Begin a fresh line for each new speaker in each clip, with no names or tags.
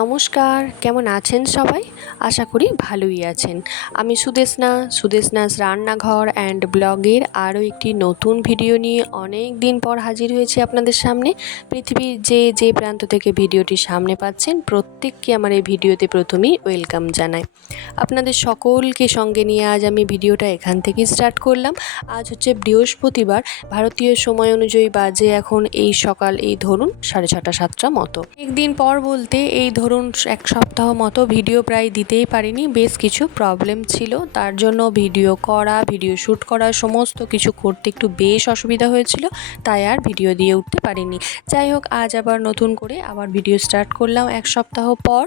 নমস্কার, কেমন আছেন সবাই? আশা করি ভালোই আছেন। আমি সুদেশনা সুদেশনাস রান্নাঘর অ্যান্ড ব্লগের আরও একটি নতুন ভিডিও নিয়ে অনেক দিন পর হাজির হয়েছি আপনাদের সামনে। পৃথিবীর যে যে প্রান্ত থেকে ভিডিওটি সামনে পাচ্ছেন, প্রত্যেককে আমার এই ভিডিওতে প্রথমেই ওয়েলকাম জানাই। আপনাদের সকলকে সঙ্গে নিয়ে আজ আমি ভিডিওটা এখান থেকেই স্টার্ট করলাম। আজ হচ্ছে বৃহস্পতিবার, ভারতীয় সময় অনুযায়ী বাজে এখন এই সকাল, এই ধরুন সাড়ে ছটা, সাতটা মতো। একদিন পর বলতে এই ধরুন এক সপ্তাহ মতো ভিডিও প্রায় দিতেই পারিনি, বেশ কিছু প্রবলেম ছিল। তার জন্য ভিডিও করা, ভিডিও শ্যুট করা, সমস্ত কিছু করতে একটু বেশ অসুবিধা হয়েছিল, তাই আর ভিডিও দিয়ে উঠতে পারিনি। যাই হোক, আজ আবার নতুন করে আবার ভিডিও স্টার্ট করলাম। এক সপ্তাহ পর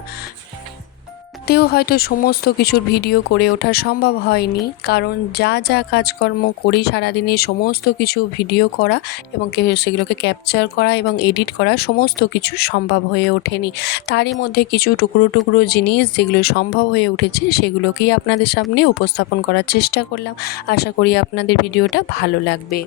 তেও হয়তো সমস্ত কিছুর ভিডিও করে ওঠা সম্ভব হয়নি, কারণ যা যা কাজকর্ম করি সারাদিনে সমস্ত কিছু ভিডিও করা এবং সেগুলোকে ক্যাপচার করা এবং এডিট করা সমস্ত কিছু সম্ভব হয়ে ওঠেনি। তারই মধ্যে কিছু টুকরো টুকরো জিনিস যেগুলো সম্ভব হয়ে উঠেছে সেগুলোকেই আপনাদের সামনে উপস্থাপন করার চেষ্টা করলাম। আশা করি আপনাদের ভিডিওটা ভালো লাগবে।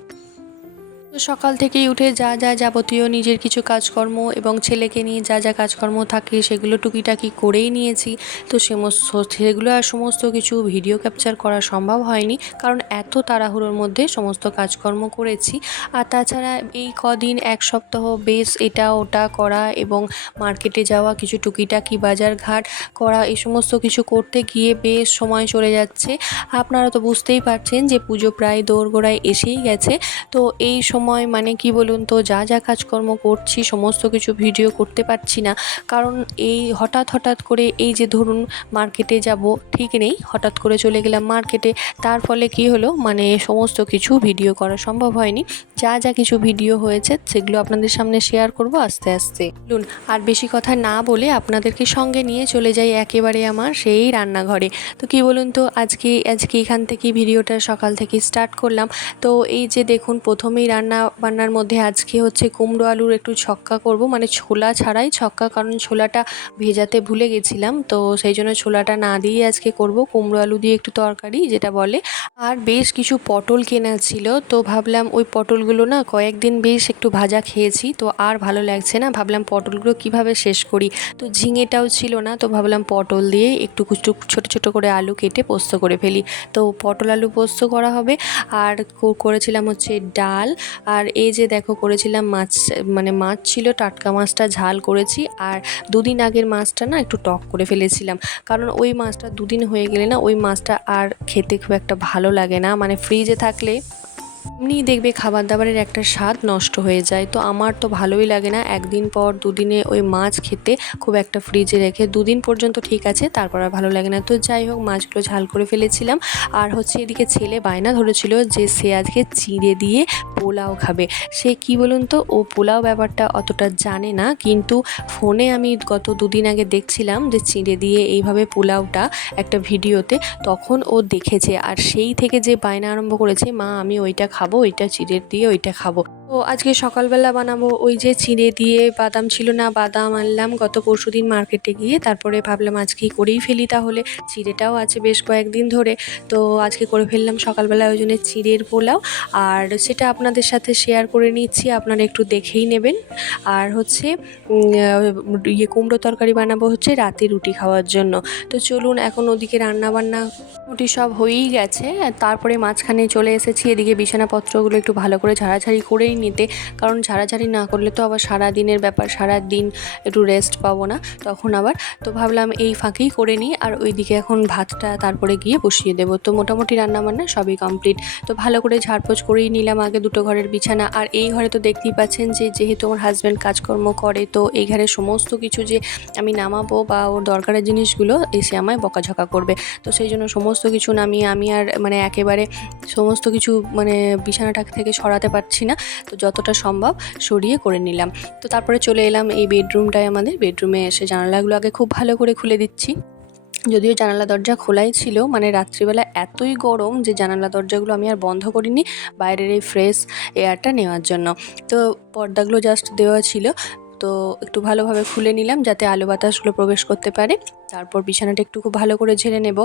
সকাল থেকেই উঠে যা যা যাবতীয় নিজের কিছু কাজকর্ম এবং ছেলেকে নিয়ে যা যা কাজকর্ম থাকে সেগুলো টুকিটাকি করেই নিয়েছি। তো সমস্ত, সেগুলো আর সমস্ত কিছু ভিডিও ক্যাপচার করা সম্ভব হয়নি কারণ এত তাড়াহুড়োর মধ্যে সমস্ত কাজকর্ম করেছি। আর তাছাড়া এই কদিন এক সপ্তাহ বেশ এটা ওটা করা এবং মার্কেটে যাওয়া, কিছু টুকিটাকি বাজার ঘাট করা, এই সমস্ত কিছু করতে গিয়ে বেশ সময় চলে যাচ্ছে। আপনারা তো বুঝতেই পারছেন যে পুজো প্রায় দোরগোড়ায় এসেই গেছে। তো এই সময় মানে কি বলুন তো, যা যা কাজকর্ম করছি, সমস্ত কিছু ভিডিও করতে পারছি না। কারণ এই হঠাৎ হঠাৎ করে এই যে ধরুন মার্কেটে যাব, ঠিক নেই, হঠাৎ করে চলে গেলাম মার্কেটে। তার ফলে কি হলো? মানে সমস্ত কিছু ভিডিও করা সম্ভব হয়নি। যা যা কিছু ভিডিও হয়েছে, সেগুলো আপনাদের সামনে শেয়ার করব আস্তে আস্তে। বলুন, আর বেশি কথা না বলে আপনাদেরকে সঙ্গে নিয়ে চলে যাই একেবারে আমার সেই রান্নাঘরে। তো কি বলুন তো, আজকে আজকে এখান থেকে ভিডিওটা সকাল থেকে স্টার্ট করলাম। তো এই যে দেখুন, প্রথমেই রান্না বান্নার মধ্যে আজকে হচ্ছে কুমড়ো আলুর একটু ছক্কা করব। মানে ছোলা ছাড়াই ছক্কা, কারণ ছোলাটা ভেজাতে ভুলে গেছিলাম। তো সেই জন্য ছোলাটা না দিয়ে আজকে করব। কুমড়ো আলু দিয়ে একটু তরকারি, যেটা বলে। আর বেশ কিছু পটল কেনা ছিল, তো ভাবলাম ওই পটলগুলো না কয়েকদিন বেশ একটু ভাজা খেয়েছি, তো আর ভালো লাগছে না। ভাবলাম পটলগুলো কীভাবে শেষ করি? তো ঝিঙেটাও ছিল না, তো ভাবলাম পটল দিয়ে একটু কুচু, ছোটো ছোটো করে আলু কেটে পোস্ত করে ফেলি। তো পটল আলু পোস্ত করা হবে। আর করেছিলাম হচ্ছে ডাল। আর এই যে দেখো করেছিলাম মাছ মানে মাছ ছিল, টাটকা মাছটা ঝাল করেছি আর দুদিন আগের মাছটা না একটু টক করে ফেলেছিলাম। কারণ ওই মাছটা দুদিন হয়ে গেলে না ওই মাছটা আর খেতে খুব একটা ভালো লাগে না। মানে ফ্রিজে থাকলে এমনিই দেখবে খাবার দাবারের একটা স্বাদ নষ্ট হয়ে যায়। তো আমার তো ভালোই লাগে না। একদিন পর দুদিনে ওই মাছ খেতে খুব একটা ফ্রিজে রেখে দুদিন পর্যন্ত ঠিক আছে, তারপর আর ভালো লাগে না। তো যাই হোক, মাছগুলো ঝাল করে ফেলেছিলাম। আর হচ্ছে এদিকে ছেলে বায়না ধরেছিল যে সে আজকে চিড়ে দিয়ে পোলাও খাবে। সে কি বলুন তো, ও পোলাও ব্যাপারটা অতটা জানে না। কিন্তু ফোনে আমি গত দুদিন আগে দেখছিলাম যে চিড়ে দিয়ে এইভাবে পোলাওটা একটা ভিডিওতে তখন ও দেখেছে। আর সেই থেকে যে বায়না আরম্ভ করেছে, মা, আমি ওইটা খাব। ওইটা চিড়ে দিয়ে ওইটা খাব। তো আজকে সকালবেলা বানাবো ওই যে চিড়ে দিয়ে বাদাম ছিল না, বাদাম আনলাম গত পরশু দিন মার্কেটে গিয়ে, তারপরে ভাবলাম আজকেই করেই ফেলি তাহলে। চিঁড়েটাও আছে বেশ কয়েকদিন ধরে, তো আজকে করে ফেললাম সকালবেলা ওই জন্য চিঁড়ের পোলাও। আর সেটা আপনাদের সাথে শেয়ার করে নিচ্ছি, আপনারা একটু দেখেই নেবেন। আর হচ্ছে ইয়ে কুমড়ো তরকারি বানাবো হচ্ছে রাতে রুটি খাওয়ার জন্য। তো চলুন এখন ওদিকে রান্না বান্না মোটামুটি সব হয়েই গেছে, তারপরে মাঝখানে চলে এসেছি, এদিকে বিছানাপত্রগুলো একটু ভালো করে ঝাড়াঝাড়ি করেই নিতে। কারণ ঝাড়াঝাড়ি না করলে তো আবার সারা দিনের ব্যাপার সারা দিন একটু রেস্ট পাবো না। তখন আবার তো ভাবলাম এই ফাঁকেই করে নিই আর ওইদিকে এখন ভাতটা তারপরে গিয়ে বসিয়ে দেবো। তো মোটামুটি রান্না বান্না সবই কমপ্লিট তো ভালো করে ঝাড়পোছ করেই নিলাম আগে দুটো ঘরের বিছানা। আর এই ঘরে তো দেখতেই পাচ্ছেন যে, যেহেতু আমার হাজব্যান্ড কাজকর্ম করে, তো এই ঘরে সমস্ত কিছু যে আমি নামাবো বা ওর দরকারের জিনিসগুলো এসে আমায় বকাঝকা করবে। তো সেই জন্য সমস্ত কিছু নামিয়ে আমি আর মানে একেবারে সমস্ত কিছু মানে বিছানাটা থেকে সরাতে পারছি না। তো যতটা সম্ভব সরিয়ে করে নিলাম। তো তারপরে চলে এলাম এই বেডরুমটায় আমাদের। বেডরুমে এসে জানালাগুলো আগে খুব ভালো করে খুলে দিচ্ছি। যদিও জানালা দরজা খোলাই ছিল মানে রাত্রিবেলা এতই গরম যে জানালা দরজাগুলো আমি আর বন্ধ করিনি বাইরের এই ফ্রেশ এয়ারটা নেওয়ার জন্য। তো পর্দাগুলো জাস্ট দেওয়া ছিল। তো একটু ভালোভাবে খুলে নিলাম যাতে আলো বাতাসগুলো প্রবেশ করতে পারে। তারপর বিছানাটা একটু খুব ভালো করে ঝেড়ে নেব।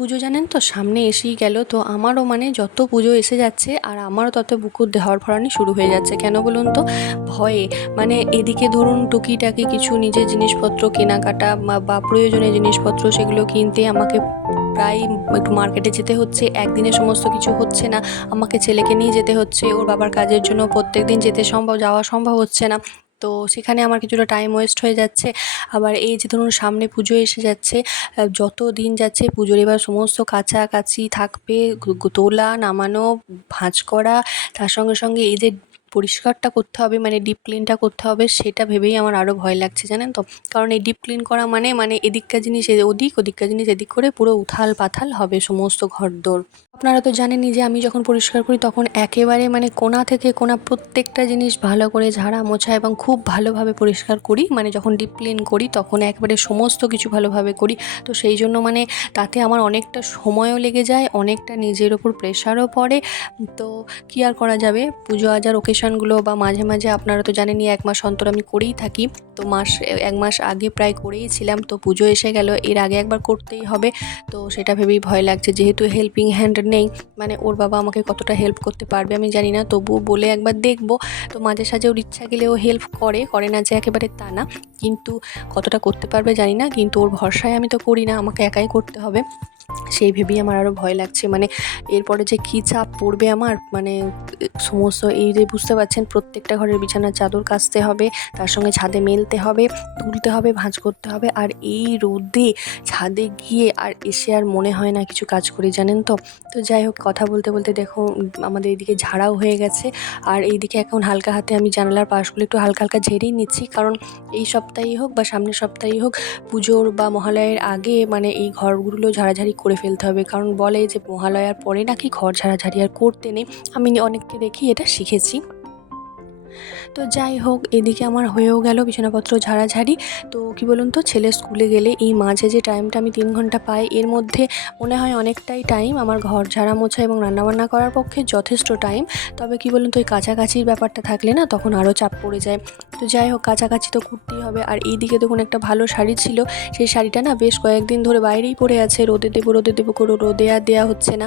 পুজো জানেন তো? সামনে এসেই গেল। তো আমারও মানে যত পুজো এসে যাচ্ছে আর আমারও তত বুকুর দেহর ভরানি শুরু হয়ে যাচ্ছে। কেন বলুন তো? ভয়ে। মানে এদিকে ধরুন টুকিটাকি কিছু নিজের জিনিসপত্র, কেনাকাটা বা- প্রয়োজনীয় জিনিসপত্র সেগুলো কিনতে আমাকে প্রায় একটু মার্কেটে যেতে হচ্ছে। একদিনে সমস্ত কিছু হচ্ছে না। আমাকে ছেলেকে নিয়ে যেতে হচ্ছে। ওর বাবার কাজের জন্য প্রত্যেক দিন যেতে সম্ভব, যাওয়া সম্ভব হচ্ছে না। তো সেখানে আমার কিছুটা টাইম ওয়েস্ট হয়ে যাচ্ছে। আবার এই যে ধরুন সামনে পুজো এসে যাচ্ছে যত দিন যাচ্ছে পুজোর এবার সমস্ত কাছাকাছি থাকবে তোলা, নামানো, ভাঁজ করা, তার সঙ্গে সঙ্গে এই যে পরিষ্কারটা করতে হবে মানে ডিপ ক্লিনটা করতে হবে, সেটা ভেবেই আমার আরও ভয় লাগছে, জানেন তো? কারণ এই ডিপ ক্লিন করা মানে মানে এদিককার জিনিস ওদিক, ওদিককার জিনিস এদিক করে পুরো উথাল পাথাল হবে সমস্ত ঘরদোর। আপনারা তো জানেনই যে আমি যখন পরিষ্কার করি তখন একেবারে মানে কোনা থেকে কোণা প্রত্যেকটা জিনিস ভালো করে ঝাড়া, মোছা এবং খুব ভালোভাবে পরিষ্কার করি মানে যখন ডিপ ক্লিন করি তখন একবারে সমস্ত কিছু ভালোভাবে করি। তো সেই জন্য মানে তাতে আমার অনেকটা সময়ও লেগে যায়, অনেকটা নিজের ওপর প্রেশারও পড়ে। তো কী আর করা যাবে? পুজো আজার ওকেশনগুলো বা মাঝে মাঝে আপনারা তো জানেনই এক মাস অন্তর আমি করেই থাকি, তো মাস, এক মাস আগে প্রায় করেই ছিলাম, তো পুজো এসে গেল, এর আগে একবার করতেই হবে, তো সেটা ভেবেই ভয় লাগছে, যেহেতু হেল্পিং হ্যান্ড নেই মানে ওর বাবা আমাকে কতটা হেল্প করতে পারবে আমি জানি না, তবুও বলে একবার দেখব, তো মাঝে সাঝে ওর ইচ্ছা গেলে ও হেল্প করে করে না যে একেবারে তা না, কিন্তু কতটা করতে পারবে জানি না, কিন্তু ওর ভরসায় আমি তো করি না, আমাকে একাই করতে হবে সেই ভেবেই আমার আরও ভয় লাগছে। মানে এরপরে যে কী চাপ পড়বে আমার মানে সমস্ত এই যে বুঝতে পারছেন, প্রত্যেকটা ঘরের বিছানার চাদর কাচতে হবে, তার সঙ্গে ছাদে মেলতে হবে, তুলতে হবে, ভাঁজ করতে হবে, আর এই রোদে ছাদে গিয়ে আর এসে আর মনে হয় না কিছু কাজ করি, জানেন তো? তো যাই হোক, কথা বলতে বলতে দেখো, আমাদের এইদিকে ঝাড়াও হয়ে গেছে। আর এইদিকে এখন হালকা হাতে আমি জানালার পাশগুলো একটু হালকা হালকা ঝেড়েই নিচ্ছি, কারণ এই সপ্তাহেই হোক বা সামনের সপ্তাহেই হোক, পুজোর বা মহালয়ের আগে মানে এই ঘরগুলো ঝাড়াঝাড়ি করে ফেলতে হবে। কারণ বলে যে মহালয়ার পরে নাকি ঘর ঝাড়াঝাড়ি আর করতে নেই। আমি অনেককে দেখি এটা শিখেছি। তো যাই হোক, এদিকে আমার হয়েও গেল বিছানাপত্র ঝাড়াঝাড়ি। তো কি বলুন তো, ছেলে স্কুলে গেলে এই মাঝে যে টাইমটা আমি তিন ঘণ্টা পাই, এর মধ্যে মনে হয় অনেকটাই টাইম আমার ঘর ঝাড়া মোছা এবং রান্নাবান্না করার পক্ষে যথেষ্ট টাইম তবে কি বলুন তো, এই কাছাকাছির ব্যাপারটা থাকলে না তখন আরও চাপ পড়ে যায়। তো যাই হোক, কাছাকাছি তো করতেই হবে। আর এই দিকে দেখুন, একটা ভালো শাড়ি ছিল। সেই শাড়িটা না বেশ কয়েকদিন ধরে বাইরেই পড়ে আছে। রোদে দেবো রোদে দেবো করে রোদে আর দেওয়া হচ্ছে না।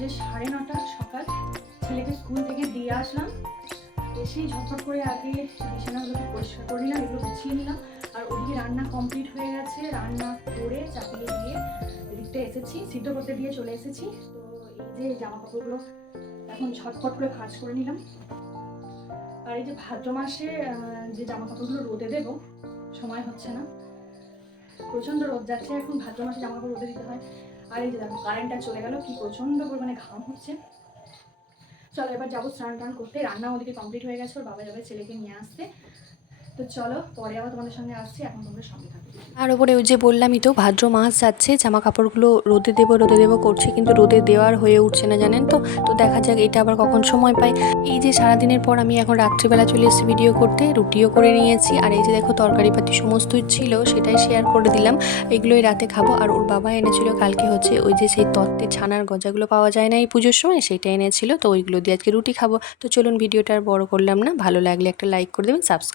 বাজে সাড়ে নটা সকাল। ছেলেকে স্কুল থেকে দিয়ে আসলাম। এসেই ঝটফট করে আগে বিছানাগুলোকে পরিষ্কার করে নিলাম, এগুলো গুছিয়ে নিলাম। আর ওদিকে রান্না কমপ্লিট হয়ে গেছে। রান্না করে চাপিয়ে দিয়ে এদিকটা এসেছি, সিদ্ধ করতে দিয়ে চলে এসেছি। তো এই যে জামা কাপড়গুলো এখন ঝটফট করে ভাঁজ করে নিলাম। আর এই যে ভাদ্র মাসে যে জামা কাপড়গুলো রোদে দেবো, সময় হচ্ছে না। প্রচণ্ড রোদ যাচ্ছে। এখন ভাদ্র মাসে জামা কাপড় রোদে দিতে হয়। আর এই যে দেখো কারেন্টটা চলে গেল, কি প্রচণ্ড পরিমাণে ঘাম হচ্ছে। চলো এবার যাব স্নান টান করতে। রান্না ওদিকে কমপ্লিট হয়ে গেছে, ওর বাবা যাবে ছেলেকে নিয়ে আসতে। চলো, পরে
আর ওপরে ওই যে বললামই তো, ভাদ্র মাস যাচ্ছে জামা কাপড়গুলো রোদে দেবো রোদে দেবো করছে, কিন্তু রোদে দেওয়ার হয়ে উঠছে না, জানেন তো? তো দেখা যাক এটা আবার কখন সময় পাই। এই যে সারাদিনের পর আমি এখন রাত্রিবেলা চলে এসেছি ভিডিও করতে, রুটিও করে নিয়েছি, আর এই যে দেখো তরকারি পাতি সমস্তই ছিল, সেটাই শেয়ার করে দিলাম। এগুলোই রাতে খাব, আর ওর বাবা এনেছিল কালকে হচ্ছে ওই যে সেই তত্ত্বে ছানার গজাগুলো পাওয়া যায় না এই পুজোর সময়, সেটা এনেছিল, তো ওইগুলো দিয়ে আজকে রুটি খাব। তো চলুন ভিডিওটা আর বড় করলাম না, ভালো লাগলে একটা লাইক করে দেবেন সাবস্ক্রাইব